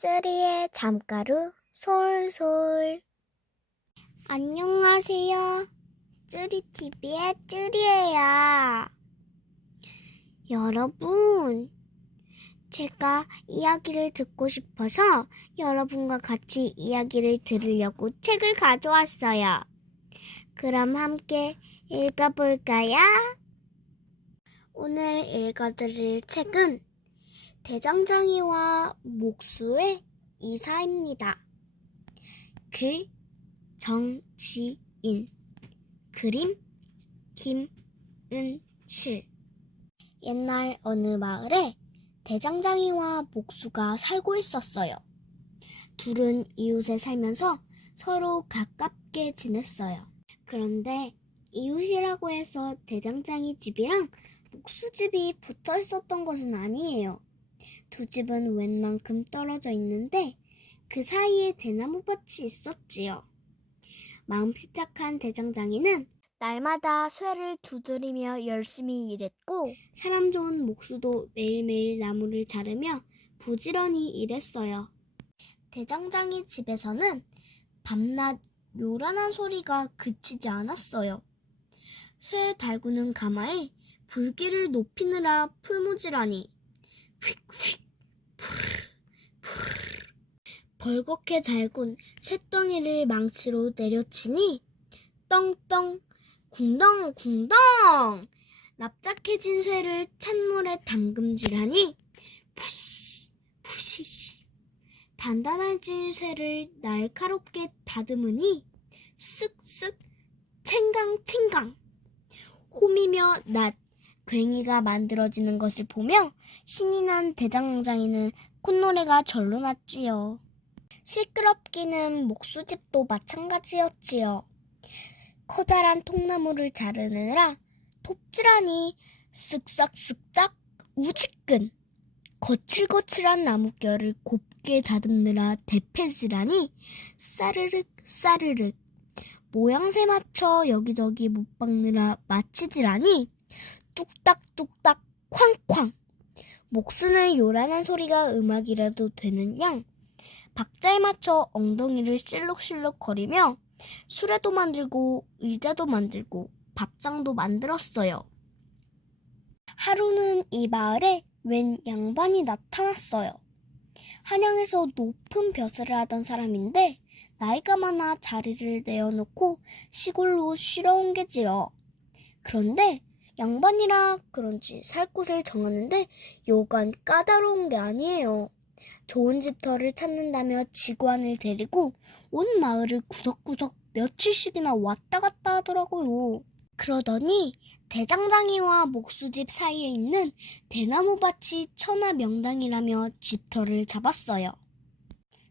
쯔리의 잠가루 솔솔. 안녕하세요. 쯔리TV의 쯔리예요. 여러분, 제가 이야기를 듣고 싶어서 여러분과 같이 이야기를 들으려고 책을 가져왔어요. 그럼 함께 읽어볼까요? 오늘 읽어드릴 책은 대장장이와 목수의 이사입니다. 글 정지인, 그림 김은실. 옛날 어느 마을에 대장장이와 목수가 살고 있었어요. 둘은 이웃에 살면서 서로 가깝게 지냈어요. 그런데 이웃이라고 해서 대장장이 집이랑 목수 집이 붙어 있었던 것은 아니에요. 두 집은 웬만큼 떨어져 있는데 그 사이에 대나무밭이 있었지요. 마음씨 착한 대장장이는 날마다 쇠를 두드리며 열심히 일했고, 사람 좋은 목수도 매일매일 나무를 자르며 부지런히 일했어요. 대장장이 집에서는 밤낮 요란한 소리가 그치지 않았어요. 쇠 달구는 가마에 불길을 높이느라 풀무질하니 휙휙 벌겋게 달군 쇳덩이를 망치로 내려치니 떵떵 궁덩궁덩 납작해진 쇠를 찬물에 담금질하니 푸시 푸시시 단단해진 쇠를 날카롭게 다듬으니 쓱쓱 챙강챙강 홈이며 낫 괭이가 만들어지는 것을 보며 신이 난 대장장이는 콧노래가 절로 났지요. 시끄럽기는 목수집도 마찬가지였지요. 커다란 통나무를 자르느라 톱질하니 쓱싹쓱싹 우지끈, 거칠거칠한 나뭇결을 곱게 다듬느라 대패질하니 싸르륵 싸르륵, 모양새 맞춰 여기저기 못 박느라 마치질하니 뚝딱뚝딱 쾅쾅. 목수는 요란한 소리가 음악이라도 되는 양 박자에 맞춰 엉덩이를 실룩실룩 거리며 수레도 만들고 의자도 만들고 밥상도 만들었어요. 하루는 이 마을에 웬 양반이 나타났어요. 한양에서 높은 벼슬을 하던 사람인데 나이가 많아 자리를 내어놓고 시골로 쉬러 온 게지요. 그런데 양반이라 그런지 살 곳을 정하는데 여간 까다로운 게 아니에요. 좋은 집터를 찾는다며 직원을 데리고 온 마을을 구석구석 며칠씩이나 왔다 갔다 하더라고요. 그러더니 대장장이와 목수집 사이에 있는 대나무밭이 천하명당이라며 집터를 잡았어요.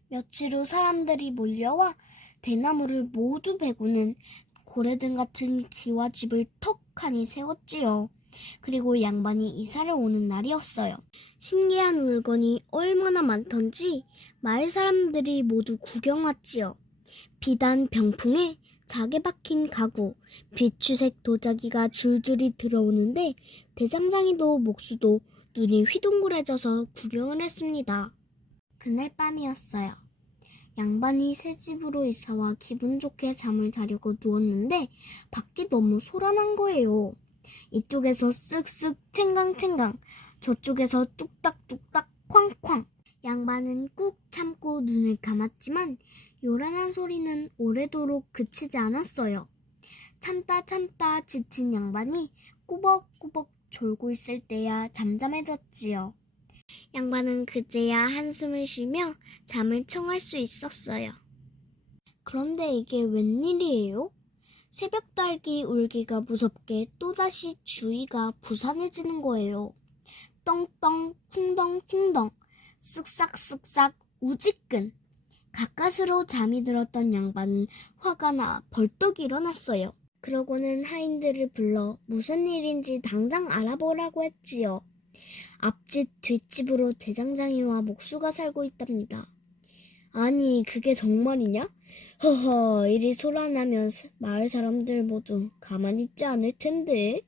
며칠 후 사람들이 몰려와 대나무를 모두 베고는 고래등 같은 기와집을 턱하니 세웠지요. 그리고 양반이 이사를 오는 날이었어요. 신기한 물건이 얼마나 많던지 마을 사람들이 모두 구경 왔지요. 비단 병풍에 자개 박힌 가구, 비추색 도자기가 줄줄이 들어오는데 대장장이도 목수도 눈이 휘둥그레져서 구경을 했습니다. 그날 밤이었어요. 양반이 새 집으로 이사와 기분 좋게 잠을 자려고 누웠는데 밖이 너무 소란한 거예요. 이쪽에서 쓱쓱 챙강챙강, 저쪽에서 뚝딱뚝딱 쾅쾅. 양반은 꾹 참고 눈을 감았지만 요란한 소리는 오래도록 그치지 않았어요. 참다 지친 양반이 꾸벅꾸벅 졸고 있을 때야 잠잠해졌지요. 양반은 그제야 한숨을 쉬며 잠을 청할 수 있었어요. 그런데 이게 웬일이에요? 새벽 닭이 울기가 무섭게 또다시 주위가 부산해지는 거예요. 떵떵 쿵덩쿵덩 쓱싹쓱싹 우지끈. 가까스로 잠이 들었던 양반은 화가 나 벌떡 일어났어요. 그러고는 하인들을 불러 무슨 일인지 당장 알아보라고 했지요. 앞집 뒷집으로 대장장이와 목수가 살고 있답니다. 아니 그게 정말이냐? 허허, 이리 소란하면 마을 사람들 모두 가만히 있지 않을 텐데.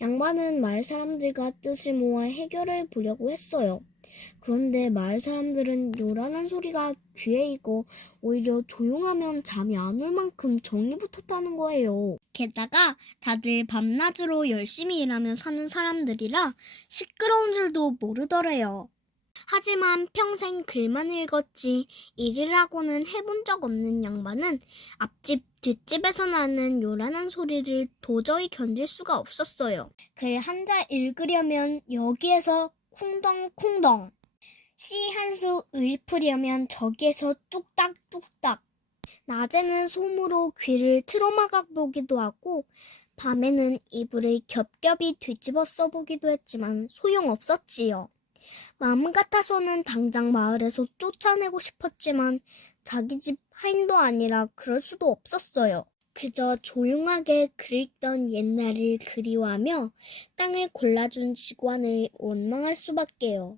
양반은 마을 사람들과 뜻을 모아 해결을 보려고 했어요. 그런데 마을 사람들은 요란한 소리가 귀에 익어 오히려 조용하면 잠이 안 올 만큼 정이 붙었다는 거예요. 게다가 다들 밤낮으로 열심히 일하며 사는 사람들이라 시끄러운 줄도 모르더래요. 하지만 평생 글만 읽었지 일이라고는 해본 적 없는 양반은 앞집 뒷집에서 나는 요란한 소리를 도저히 견딜 수가 없었어요. 글 한 자 읽으려면 여기에서 쿵덩쿵덩, 시 한 수 읊으려면 저기에서 뚝딱뚝딱. 낮에는 솜으로 귀를 틀어막아 보기도 하고 밤에는 이불을 겹겹이 뒤집어 써보기도 했지만 소용없었지요. 마음 같아서는 당장 마을에서 쫓아내고 싶었지만 자기 집 하인도 아니라 그럴 수도 없었어요. 그저 조용하게 글 읽던 옛날을 그리워하며 땅을 골라준 직관을 원망할 수밖에요.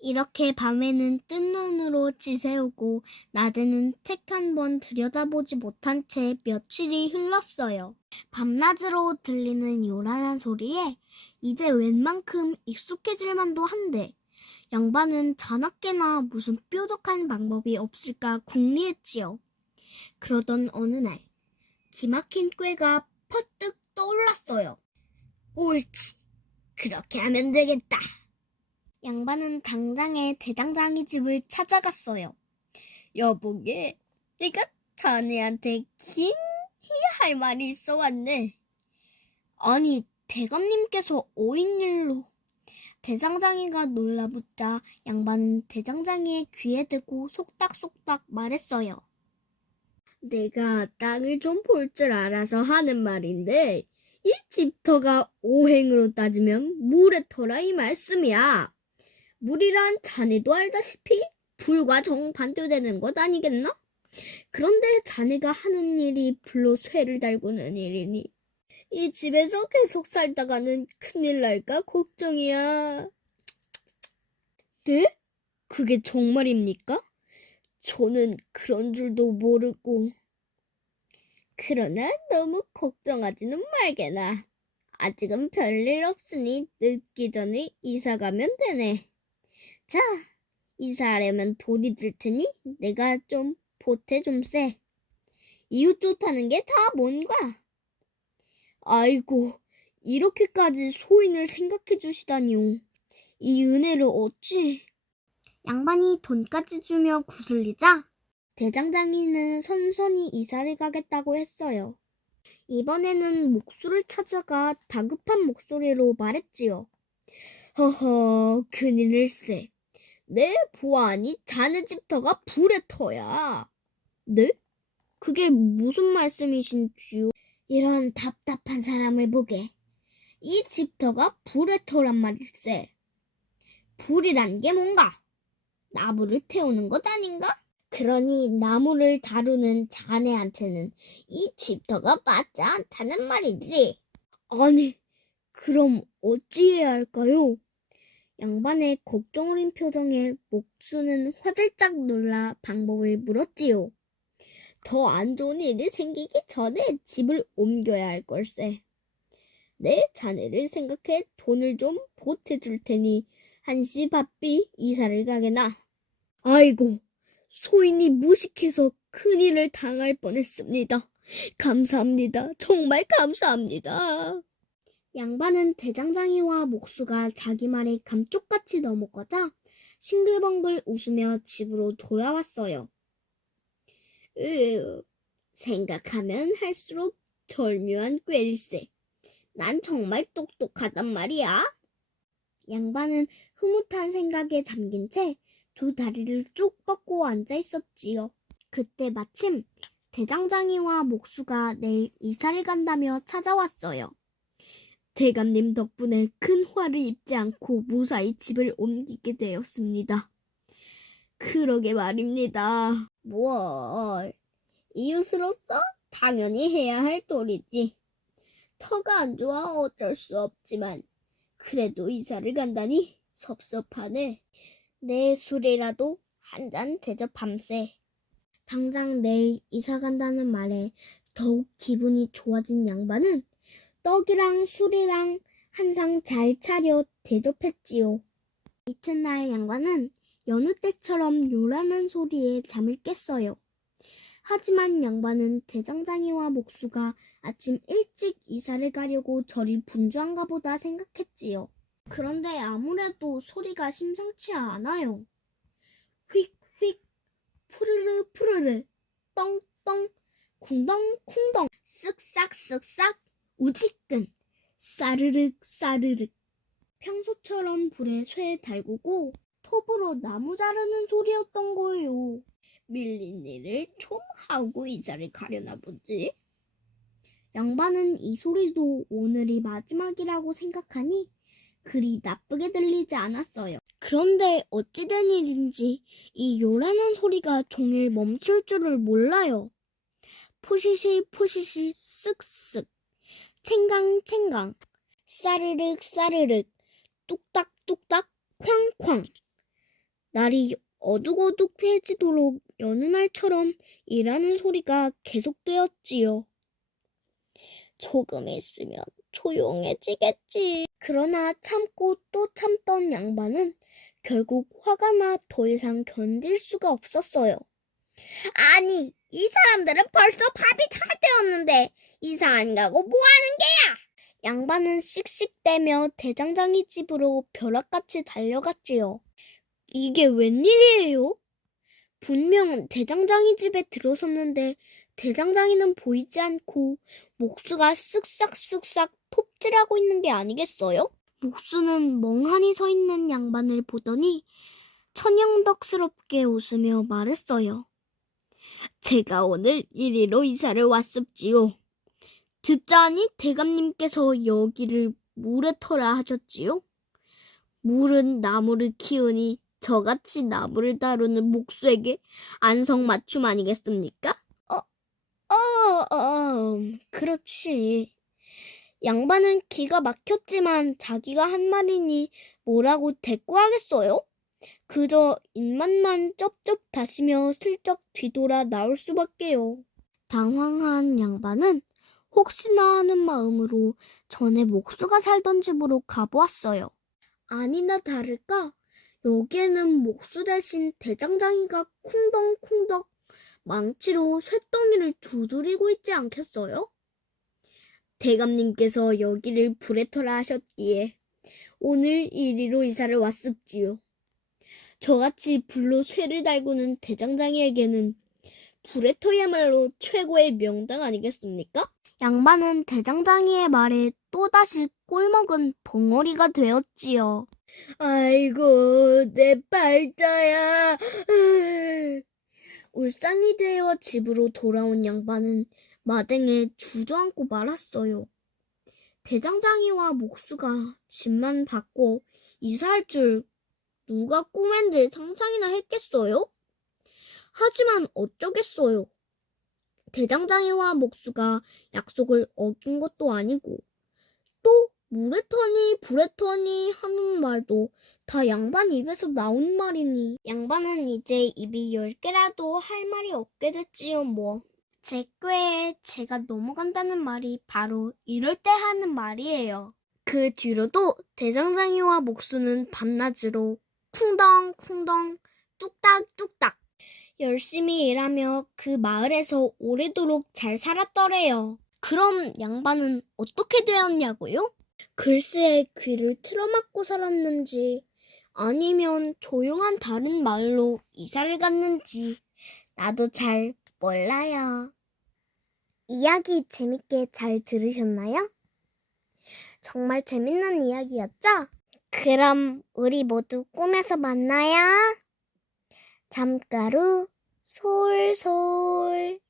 이렇게 밤에는 뜬 눈으로 지새우고 낮에는 책 한 번 들여다보지 못한 채 며칠이 흘렀어요. 밤낮으로 들리는 요란한 소리에 이제 웬만큼 익숙해질 만도 한데 양반은 자나깨나 무슨 뾰족한 방법이 없을까 궁리했지요. 그러던 어느 날 기막힌 꾀가 퍼뜩 떠올랐어요. 옳지, 그렇게 하면 되겠다. 양반은 당장에 대장장이 집을 찾아갔어요. 여보게, 내가 자네한테 긴히 할 말이 있어 왔네. 아니, 대감님께서 오인일로. 대장장이가 놀라붙자 양반은 대장장이의 귀에 대고 속닥속닥 말했어요. 내가 땅을 좀 볼 줄 알아서 하는 말인데 이 집터가 오행으로 따지면 물의 터라 이 말씀이야. 물이란 자네도 알다시피 불과 정반대되는 것 아니겠나? 그런데 자네가 하는 일이 불로 쇠를 달구는 일이니 이 집에서 계속 살다가는 큰일 날까 걱정이야. 네? 그게 정말입니까? 저는 그런 줄도 모르고. 그러나 너무 걱정하지는 말게나. 아직은 별일 없으니 늦기 전에 이사 가면 되네. 자, 이사하려면 돈이 들 테니 내가 좀 보태 좀 세. 이웃 좋다는 게 다 뭔가? 아이고, 이렇게까지 소인을 생각해 주시다니요. 이 은혜를 어찌. 양반이 돈까지 주며 구슬리자 대장장이는 선선히 이사를 가겠다고 했어요. 이번에는 목수를 찾아가 다급한 목소리로 말했지요. 허허, 큰일일세. 내 보아하니 자네 집터가 불의 터야. 네? 그게 무슨 말씀이신지요? 이런 답답한 사람을 보게. 이 집터가 불의 터란 말일세. 불이란 게 뭔가? 나무를 태우는 것 아닌가? 그러니 나무를 다루는 자네한테는 이 집터가 맞지 않다는 말이지. 아니, 그럼 어찌해야 할까요? 양반의 걱정 어린 표정에 목수는 화들짝 놀라 방법을 물었지요. 더 안 좋은 일이 생기기 전에 집을 옮겨야 할 걸세. 내 자네를 생각해 돈을 좀 보태줄 테니 한시 바삐 이사를 가게나. 아이고, 소인이 무식해서 큰일을 당할 뻔했습니다. 감사합니다. 정말 감사합니다. 양반은 대장장이와 목수가 자기 말에 감쪽같이 넘어가자 싱글벙글 웃으며 집으로 돌아왔어요. 생각하면 할수록 절묘한 꾀일세. 난 정말 똑똑하단 말이야. 양반은 흐뭇한 생각에 잠긴 채 두 다리를 쭉 뻗고 앉아 있었지요. 그때 마침 대장장이와 목수가 내일 이사를 간다며 찾아왔어요. 대감님 덕분에 큰 화를 입지 않고 무사히 집을 옮기게 되었습니다. 그러게 말입니다. 뭘, 이웃으로서 당연히 해야 할 도리지. 터가 안 좋아 어쩔 수 없지만 그래도 이사를 간다니 섭섭하네. 내 술이라도 한 잔 대접 밤새. 당장 내일 이사 간다는 말에 더욱 기분이 좋아진 양반은 떡이랑 술이랑 한 상 잘 차려 대접했지요. 이튿날 양반은 여느 때처럼 요란한 소리에 잠을 깼어요. 하지만 양반은 대장장이와 목수가 아침 일찍 이사를 가려고 저리 분주한가 보다 생각했지요. 그런데 아무래도 소리가 심상치 않아요. 휙휙, 푸르르 푸르르, 떵떵, 쿵덩 쿵덩, 쓱싹 쓱싹, 우지끈, 싸르륵 싸르륵. 평소처럼 불에 쇠 달구고 톱으로 나무 자르는 소리였던 거예요. 밀린 일을 좀 하고 이사를 가려나 보지. 양반은 이 소리도 오늘이 마지막이라고 생각하니 그리 나쁘게 들리지 않았어요. 그런데 어찌된 일인지 이 요란한 소리가 종일 멈출 줄을 몰라요. 푸시시 푸시시 쓱쓱, 챙강챙강, 싸르륵 싸르륵, 뚝딱뚝딱, 쾅쾅. 날이 어둑어둑해지도록 여느 날처럼 일하는 소리가 계속되었지요. 조금 있으면 조용해지겠지. 그러나 참고 또 참던 양반은 결국 화가 나 더 이상 견딜 수가 없었어요. 아니, 이 사람들은 벌써 밥이 다 되었는데 이사 안 가고 뭐 하는 게야? 양반은 씩씩대며 대장장이 집으로 벼락같이 달려갔지요. 이게 웬일이에요? 분명 대장장이 집에 들어섰는데 대장장이는 보이지 않고 목수가 쓱싹쓱싹 톱질하고 있는 게 아니겠어요? 목수는 멍하니 서 있는 양반을 보더니 천연덕스럽게 웃으며 말했어요. 제가 오늘 이리로 이사를 왔습지요. 듣자니 대감님께서 여기를 물에 터라 하셨지요? 물은 나무를 키우니 저같이 나무를 다루는 목수에게 안성맞춤 아니겠습니까? 그렇지. 양반은 기가 막혔지만 자기가 한 말이니 뭐라고 대꾸하겠어요? 그저 입맛만 쩝쩝 다시며 슬쩍 뒤돌아 나올 수밖에요. 당황한 양반은 혹시나 하는 마음으로 전에 목수가 살던 집으로 가보았어요. 아니나 다를까 여기에는 목수 대신 대장장이가 쿵덩쿵덩 망치로 쇳덩이를 두드리고 있지 않겠어요? 대감님께서 여기를 불에 터라 하셨기에 오늘 이리로 이사를 왔습지요. 저같이 불로 쇠를 달구는 대장장이에게는 불에 터야말로 최고의 명당 아니겠습니까? 양반은 대장장이의 말에 또다시 꿀먹은 벙어리가 되었지요. 아이고, 내 팔자야. 울상이 되어 집으로 돌아온 양반은 마당에 주저앉고 말았어요. 대장장이와 목수가 집만 받고 이사할 줄 누가 꿈엔들 상상이나 했겠어요? 하지만 어쩌겠어요. 대장장이와 목수가 약속을 어긴 것도 아니고 또 물에 터니 불에 터니 하는 말도 다 양반 입에서 나온 말이니 양반은 이제 입이 10개라도 할 말이 없게 됐지요 뭐. 제 꾀에 제가 넘어간다는 말이 바로 이럴 때 하는 말이에요. 그 뒤로도 대장장이와 목수는 밤낮으로 쿵덩쿵덩 뚝딱뚝딱 열심히 일하며 그 마을에서 오래도록 잘 살았더래요. 그럼 양반은 어떻게 되었냐고요? 글쎄 귀를 틀어막고 살았는지 아니면 조용한 다른 마을로 이사를 갔는지 나도 잘 몰라요. 이야기 재밌게 잘 들으셨나요? 정말 재밌는 이야기였죠? 그럼 우리 모두 꿈에서 만나요. 잠가루 솔솔.